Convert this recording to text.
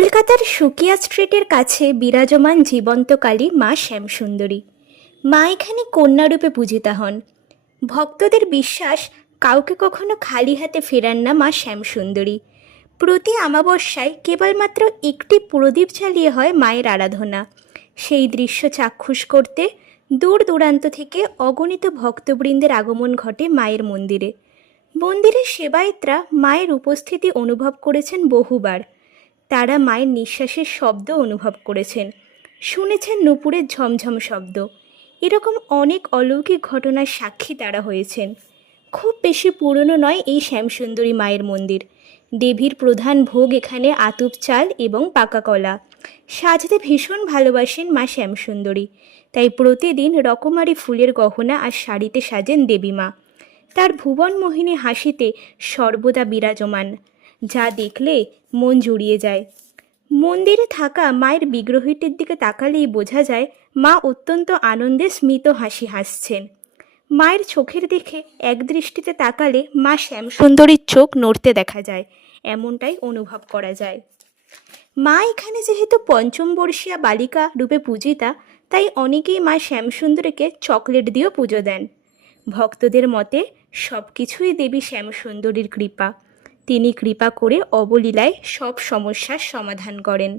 কলকাতার সুকিয়া স্ট্রিটের কাছে বিরাজমান জীবন্তকালী মা শ্যামসুন্দরী। মা এখানে কন্যারূপে পূজিতা হন। ভক্তদের বিশ্বাস, কাউকে কখনো খালি হাতে ফেরান না মা শ্যামসুন্দরী। প্রতি অমাবস্যায় কেবলমাত্র একটি প্রদীপ জ্বালিয়ে হয় মায়ের আরাধনা। সেই দৃশ্য চাক্ষুষ করতে দূর দূরান্ত থেকে অগণিত ভক্তবৃন্দের আগমন ঘটে মায়ের মন্দিরে। মন্দিরের সেবায়েতরা মায়ের উপস্থিতি অনুভব করেছেন বহুবার। তারা মায়ের নিঃশ্বাসের শব্দ অনুভব করেছেন, শুনেছেন নূপুরের ঝমঝম শব্দ। এরকম অনেক অলৌকিক ঘটনার সাক্ষী তারা হয়েছেন। খুব বেশি পুরনো নয় এই শ্যামসুন্দরী মায়ের মন্দির। দেবীর প্রধান ভোগ এখানে আতুপ চাল এবং পাকা কলা। সাজতে ভীষণ ভালোবাসেন মা শ্যামসুন্দরী, তাই প্রতিদিন রকমারি ফুলের গহনা আর শাড়িতে সাজেন দেবী মা। তার ভুবন মোহিনী হাসিতে সর্বদা বিরাজমান, যা দেখলে মন জুড়িয়ে যায়। মন্দিরে থাকা মায়ের বিগ্রহটির দিকে তাকালেই বোঝা যায় মা অত্যন্ত আনন্দে স্মিত হাসি হাসছেন। মায়ের চোখের দিকে একদৃষ্টিতে তাকালে মা শ্যামসুন্দরীর চোখ নড়তে দেখা যায়, এমনটাই অনুভব করা যায়। মা এখানে যেহেতু পঞ্চম বর্ষীয়া বালিকা রূপে পূজিতা, তাই অনেকেই মা শ্যামসুন্দরীকে চকলেট দিয়েও পুজো দেন। ভক্তদের মতে সব কিছুই দেবী শ্যামসুন্দরীর কৃপা। তিনি কৃপা করে অবলীলায় সব সমস্যার সমাধান করেন।